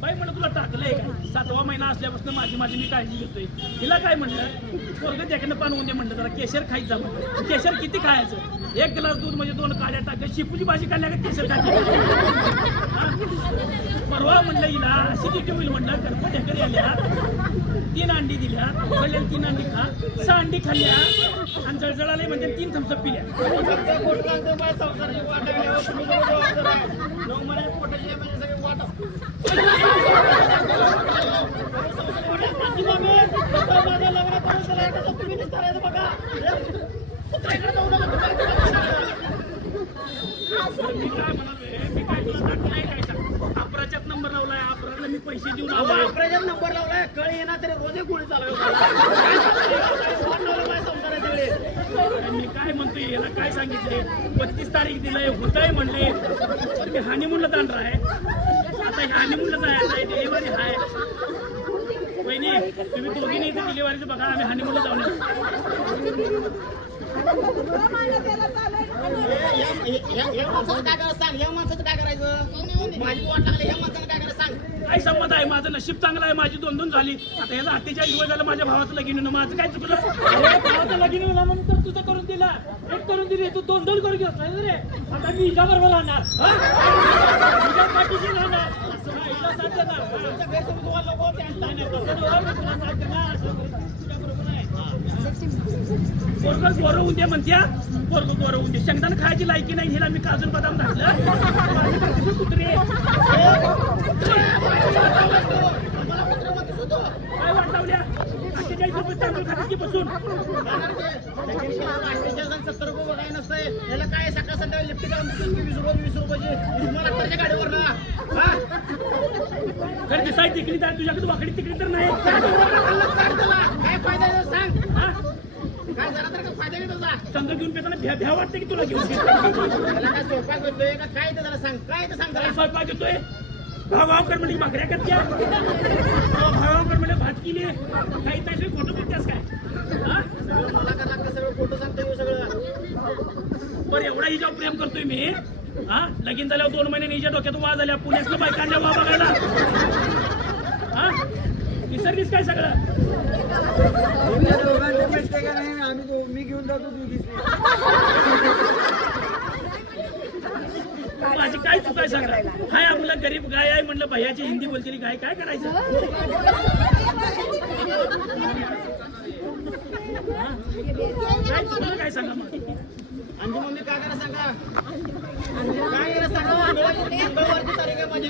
बाई म्हणलं तुला टाकलंय काय? 7वा महिना असल्यापासून माझी मी काळजी घेतोय. तिला काय म्हणलं, पोरगं त्याकडनं पाणवून दे म्हणलं, जरा केशर खायचं जा म्हणलं. केशर किती खायचं? 1 ग्लास दूध म्हणजे 2 काड्या टाकल्या, शिपूची भाजी काढल्या का केशर खायची. परवा म्हणलं हिला अशी होईल म्हणलं, गणपती ढेकरी आल्या, 3 अंडी दिल्या, पहिले 3 अंडी खा, 6 अंडी खाल्ल्या आणि जळजळाले म्हणजे 3 थम्सअप पिल्या. मी काय म्हणालोय, मी काय तुला टाकलंय काय सांग? अपराच्यात नंबर लावलाय, अपराला मी पैसे देऊन आलोय. अपराच्यात नंबर लावलाय, कळी येणार तरी रोजे गोळी चालू. मी काय म्हणतोय, याला काय सांगितले, 32 तारीख दिलंय, होतंय म्हणले. तर मी हानिमूनला जाणार आहे. आता हानिमूनला जायचं आहे, डिलिव्हरी आहे. वहिनी तुम्ही दोघींनी इथे डिलिव्हरीचं बघा, आम्ही हानिमूनला जाऊन काय करायचं सांग, या माणसाचं काय करायचं? माझी वाट लागली, या माणसानं काय करायचं सांग. काय संमत आहे, माझं नशीब चांगलं आहे, माझी 2 झाली. आता याला 48 वय झालं, माझ्या भावाचं लगीन होणं, माझं काय चुकलं? भावाचं लगीन होणार म्हणून तर तुझं करून दिला, एक करून दिली, तू 2 करून घेतला रे. आता मी हिच्या बरोबर राहणार, हिच्या पाठीशी राहणार, हिला साथ देणार. पोरगं गोरं होऊन दे म्हणत्या, पोरगं गोरं होऊन दे. शेंगदाण खायची लायकी नाही, हिला मी काजून बदाम घातलं. कुत्रे काय वाट लावल्या? 48 रुपये तांदूळ खातात की बसून. 70 रुपये बघाय नसतंय. याला काय सकाळ संध्याकाळी लिफ्ट करून 20 रुपयाची मला गाडीवर ना. खरं दिसाय तिकडी तर तुझ्याकडे वाकडी तिकडी तर नाही. काय फायदा सांग, काय जरा तर फायदा नाही तुझा. संघ घेऊन पेताना भ्या वाटते की तुला घेऊन त्याला काय स्वयंपाक करतोय का काय ते जरा सांग, काय ते सांग जरा. स्वयंपाक येतोय, भावाकर म्हणजे भाकऱ्या करत्या, भावाकर म्हणजे भात केली, काही तास फोटो करतेस काय? मला का लागतं सगळं फोटो सांगतोय सगळं. बरं एवढा हिच्यावर प्रेम करतोय मी. हा लगीन झाल्यावर 2 महिने हिच्या डोक्यात वाज झाल्या, पुण्यातलं बायकांच्या वा बघायला. हा विसरलीस काय सगळं? मी घेऊन जातो माझी काय चुक आहे सांगा? हाय आपलं गरीब गाय आहे म्हणलं, भैयाची हिंदी बोलतेली गाय, काय करायचं? काय चुकलं काय सांगा मग? अंजू मम्मी काय करा सांगा, काय करा सांगा. मंगळवारची तारीख आहे माझी.